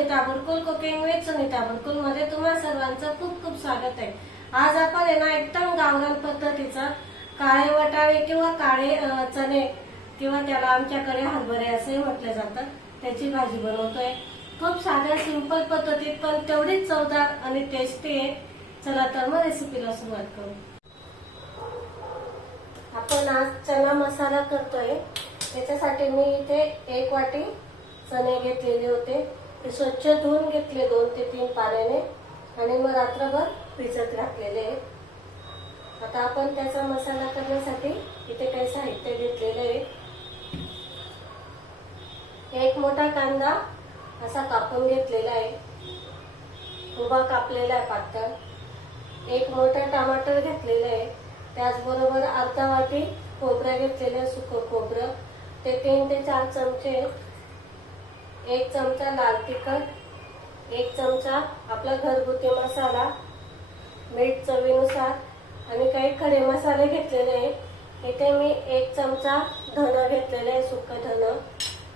Sunita cooking with Sunita बुरकुलमध्ये तुम्हा सर्वांचं खूप खूप स्वागत आहे. आज आपण आहे ना एकदम गावरान पद्धतीचा काळे वटाळे किंवा काळे चणे किंवा त्याला आमच्याकडे हरभरे असे म्हटलं जातं त्याची भाजी बनवतोय. खूप साध्या सिंपल पद्धतीत पण तेवढीच चवदार आणि टेस्टी आहे. चला तर मग रेसिपीला सुरुवात करू. आपण आज चना मसाला करतोय. त्याच्यासाठी मी इथे एक वाटी चणे घेतलेले होते. ते स्वच्छ धुवून घेतले दोन ते तीन पाण्याने आणि मग रात्रभर भिजत घातलेले आहेत. आता आपण त्याचा मसाला करण्यासाठी इथे काही साहित्य घेतलेले आहे. एक मोठा कांदा असा कापून घेतलेला आहे. उभा कापलेला आहे पातळ. एक मोठा टमाटर घेतलेलं आहे. त्याचबरोबर अर्धा वाटी खोबरं घेतलेलं सुकं खोबरं. ते तीन ते चार चमचे एक चमचा लाल तिखट एक चमचा आपला घरगुती मसाला मीठ चवीनुसार आणि काही खडे मसाले घेतलेले आहे इथे मी एक चमचा धन घेतलेले आहे सुकं धनं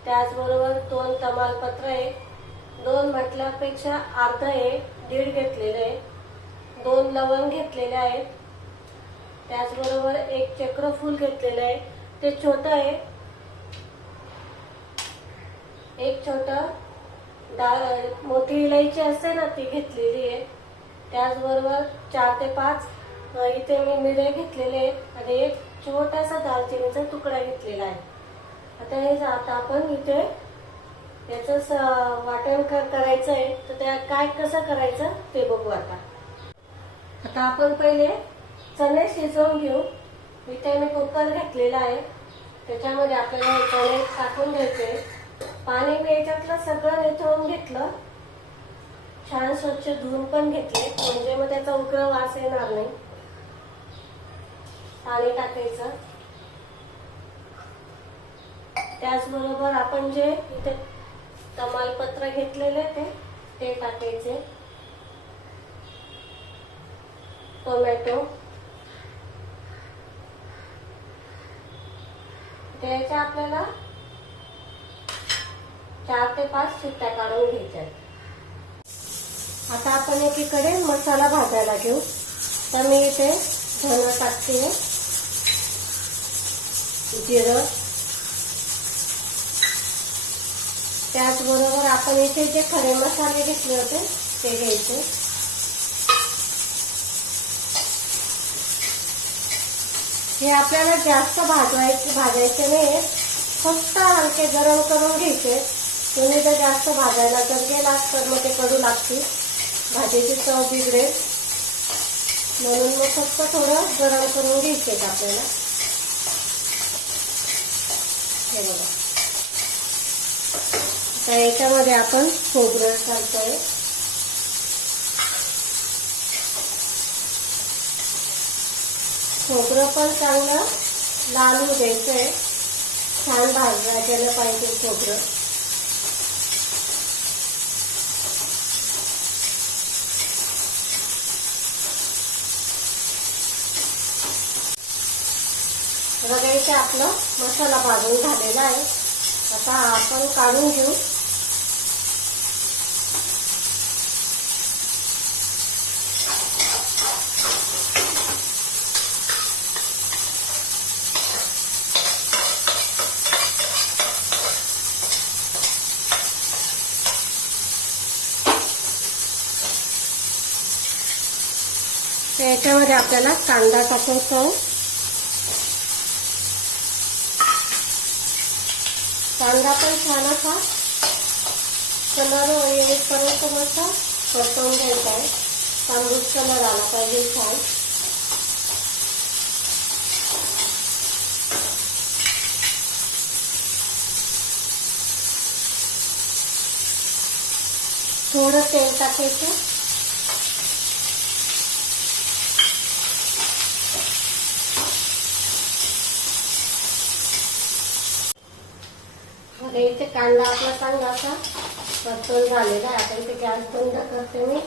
त्याचबरोबर दोन तमालपत्र आहे दोन म्हटल्यापेक्षा अर्ध आहे दीड घेतलेलं आहे दोन लवंग घेतलेले आहेत. त्याचबरोबर एक चक्रफूल घेतलेलं आहे. ते छोटं आहे. एक छोट डाळ मोठी इलायची असते ना ती घेतलेली आहे. त्याचबरोबर चार ते पाच इथे मी मिरे घेतलेले आहेत आणि एक छोटासा दालचिनीचा तुकडा घेतलेला आहे. आता हे आता आपण इथे याचं स- वाटण करायचं आहे. तर त्या काय कसं करायचं ते बघू आता. आता आपण पहिले चणे शिजवून घेऊ. इथे मी कुकर घेतलेला आहे. त्याच्यामध्ये आपल्याला चणे टाकून घ्यायचे. पाणी मी याच्यातलं सगळं निथळून घेतलं. छान स्वच्छ धुवून पण घेतले. म्हणजे मग त्याचा उग्र वास येणार नाही. पाणी टाकायचं. त्याचबरोबर आपण जे इथे तमालपत्र घेतलेले ते ते टाकायचे. टोमॅटो. त्याच्या आपल्याला चार ते पाच शिट्ट्या काढून घ्यायच्या आता आपण एकीकडे मसाला भाजायला घेऊ. तर मी इथे धन टाकते. जिरं. त्याचबरोबर आपण इथे जे खडे मसाले घेतले होते ते घ्यायचे. हे आपल्याला जास्त भाजवायचे भाजायचे नाही फक्त हलके गरम करून घ्यायचे. तुम्ही जर जास्त भाजायला जर गेलात तर मग ते कडू लागतील. भाजीची चव बिघडेल. म्हणून मग फक्त थोडं गरम करून घ्यायचे आपल्याला हे बघा. आता याच्यामध्ये आपण खोबरं घालतोय. खोबरं पण चांगलं लाल होऊ द्यायचंय. छान भाजला गेलं पाहिजे खोबरं. बघा इथे आपलं मसाला भाजून झालेला आहे. आता आपण काढून घेऊ. याच्यामध्ये आपल्याला कांदा टाकून खाऊ कांदा पण छान असा. कलर येईपर्यंत मस्त परतवून घ्यायचा आहे. तांबूस कलर आला पाहिजे छान. थोडं तेल टाकायचं. आपल्या इथे कांदा आपला चांगला असा परतून झालेला आहे. आता इथे गॅस बंद करते मी.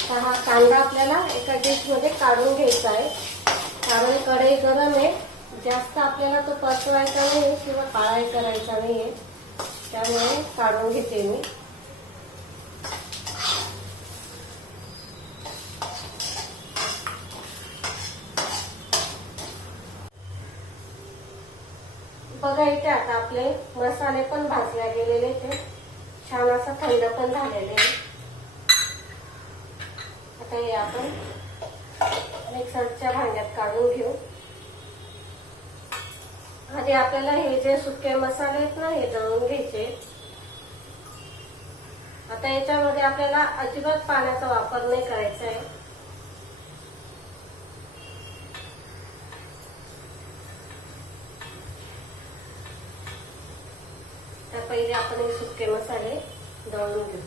तर हा कांदा आपल्याला एका डिशमध्ये काढून घ्यायचा आहे. कारण कढई गरम आहे. जास्त आपल्याला तो परतवायचा नाही किंवा काळाही करायचा नाही आहे त्यामुळे काढून घेते मी बघा इथे आता आपले मसाले पण भाजल्या गेलेले ते. छान असं थंड पण झालेले. आहे. आता हे आपण मिक्सरच्या भांड्यात काढून घेऊ. आधी आपल्याला हे जे सुके मसाले आहेत ना हे दळून घ्यायचे. आता याच्यामध्ये आपल्याला अजिबात पाण्याचा वापर नाही करायचा आहे. पहिले आपण हे सुके मसाले दळून घेऊ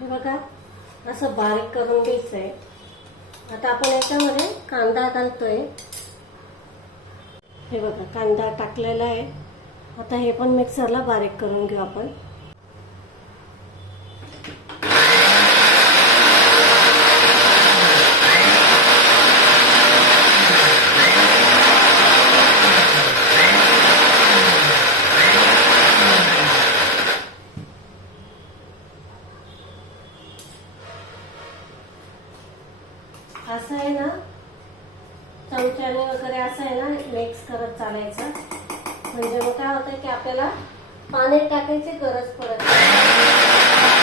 हे बघा असं बारीक करून घ्यायचं आहे आता आपण याच्यामध्ये कांदा घालतोय हे बघा कांदा टाकलेला आहे. आता हे पण मिक्सरला बारीक करून घेऊ आपण. असं आहे ना चमच्याने वगैरे असं आहे ना मिक्स करत चालायचं म्हणजे मग काय होतं की आपल्याला पाणी टाकायची गरज पडत नाही.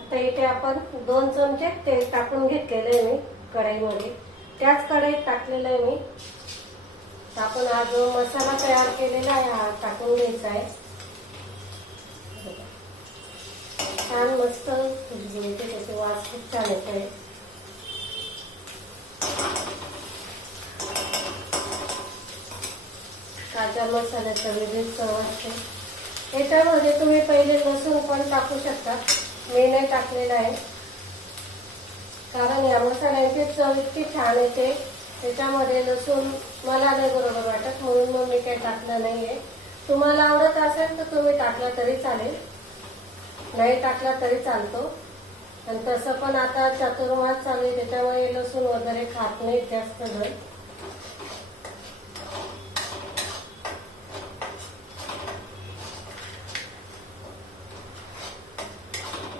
आता इथे आपण दोन चमचे तेल टाकून घेतलेलं आहे मी कढईमध्ये त्याच कढईत टाकलेलं आहे मी तर आपण हा जो मसाला तयार केलेला आहे हा टाकून घ्यायचा आहे छान मस्त खुशबुईचे त्याचे वास खूप छान येत आहे काचा मसाल्याचं वेगळीच चव असते याच्यामध्ये तुम्ही पहिले लसूण पण टाकू शकता मी नाही टाकलेलं आहे कारण या मसाल्यांची चव इतकी छान येते त्याच्यामध्ये लसूण मला नाही बरोबर वाटत म्हणून मग मी काही टाकलं नाहीये तुम्हाला आवडत असेल तर तुम्ही टाकला तरी चालेल नाही टाकला तरी चालतो. आणि तसं पण आता चतुर्मास चालू आहे त्याच्यामुळे लसूण वगैरे खात नाही जास्त जण.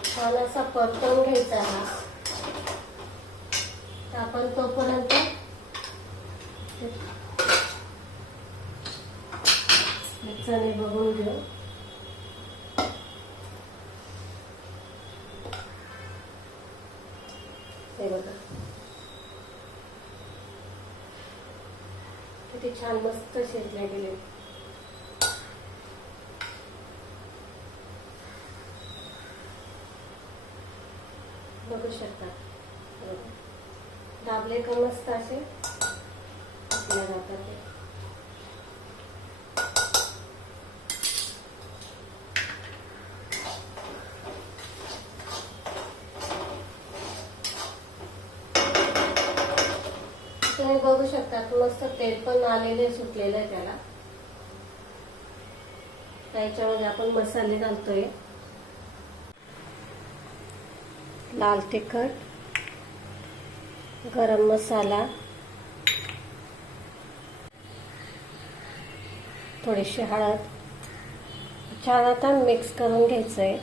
छान असा परतवून घ्यायचा हा. आपण तोपर्यंत मिरच्याने बघून घेऊ. छान मस्त शिजले गेले. बघू शकता. हो. दाबले का मस्त असे? आपल्या जातात तुम्ही बघू शकतात मस्त तेल पण आलेले सुटलेलं आहे त्याला. त्याच्यामध्ये आपण मसाले घालतोय. लाल तिखट गरम मसाला थोडीशी हळद. छान आता मिक्स करून घ्यायचं आहे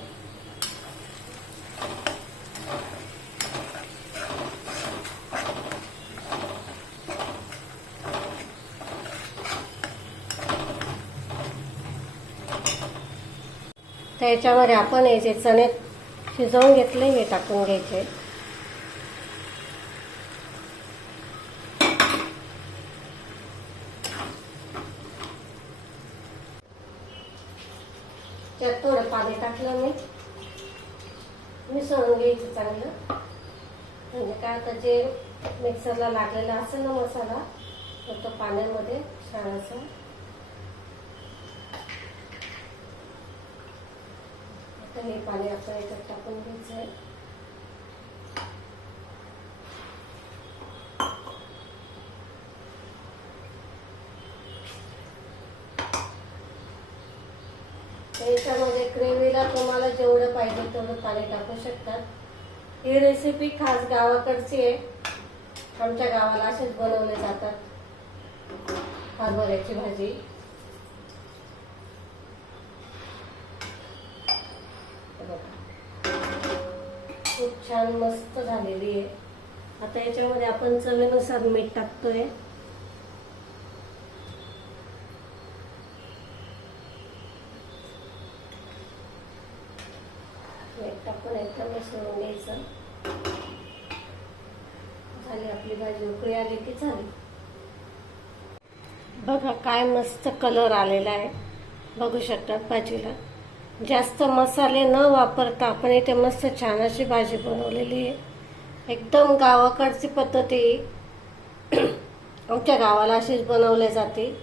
त्याच्यामध्ये आपण हे जे चणे शिजवून घेतले हे टाकून घ्यायचे. त्यात थोडं पाणी टाकलं मी. मिसळून घ्यायचं चांगलं. म्हणजे काय आता जे मिक्सरला लागलेला असेल ना मसाला तर तो पाण्यामध्ये छान असं आता हे पाणी आपण याच्यात टाकून घ्यायचं आहे याच्यामध्ये ग्रेव्हीला तुम्हाला जेवढं पाहिजे तेवढं पाणी टाकू शकतात ही रेसिपी खास गावाकडची आहे. आमच्या गावाला असेच बनवले जातात हरभऱ्याची भाजी हे बघा. खूप छान मस्त झालेली आहे. आता याच्यामध्ये आपण चवीनुसार मीठ टाकतोय. मीठ टाकून एकदम मिसळून घ्यायचं झाली आपली भाजी उकळी आली की झाली. बघा काय मस्त कलर आलेला आहे. बघू शकतात भाजीला. जास्त मसाले न वापरता आपण इथे मस्त छान अशी भाजी बनवलेली आहे. एकदम गावाकडची पद्धती आमच्या गावाला अशीच बनवली जाते.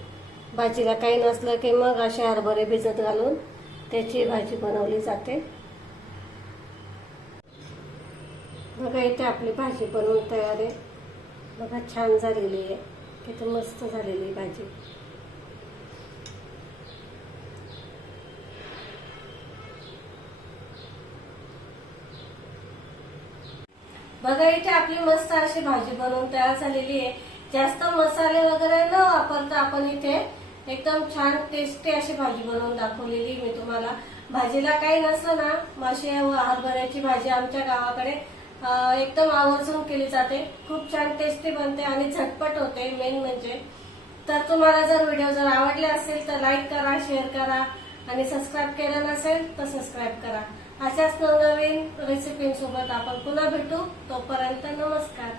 भाजीला काही नसलं की मग असे हरभरे भिजत घालून त्याची भाजी बनवली जाते. बघा इथे आपली भाजी बनवून तयार आहे. बघा छान झालेली आहे. किती मस्त झालेली आहे भाजी. बघा इथे आपली मस्त अशी भाजी बनवून तयार झालेली आहे. जास्त मसाले वगैरे न वापरता आपण इथे एकदम छान टेस्टी अशी भाजी बनवून दाखवलेली मी तुम्हाला. भाजीला काही नसलं ना मासे व हरभऱ्याची भाजी आमच्या गावाकडे एकदम आवर्जून केली जाते. खूप छान टेस्टी बनते आणि झटपट होते मेन म्हणजे. तर तुम्हाला जर व्हिडिओ जर आवडले असेल तर लाईक करा शेअर करा. आणि सबस्क्राईब केलं नसेल तर सबस्क्राईब करा. अशाच नवनवीन रेसिपींसोबत आपण पुन्हा भेटू. तोपर्यंत नमस्कार.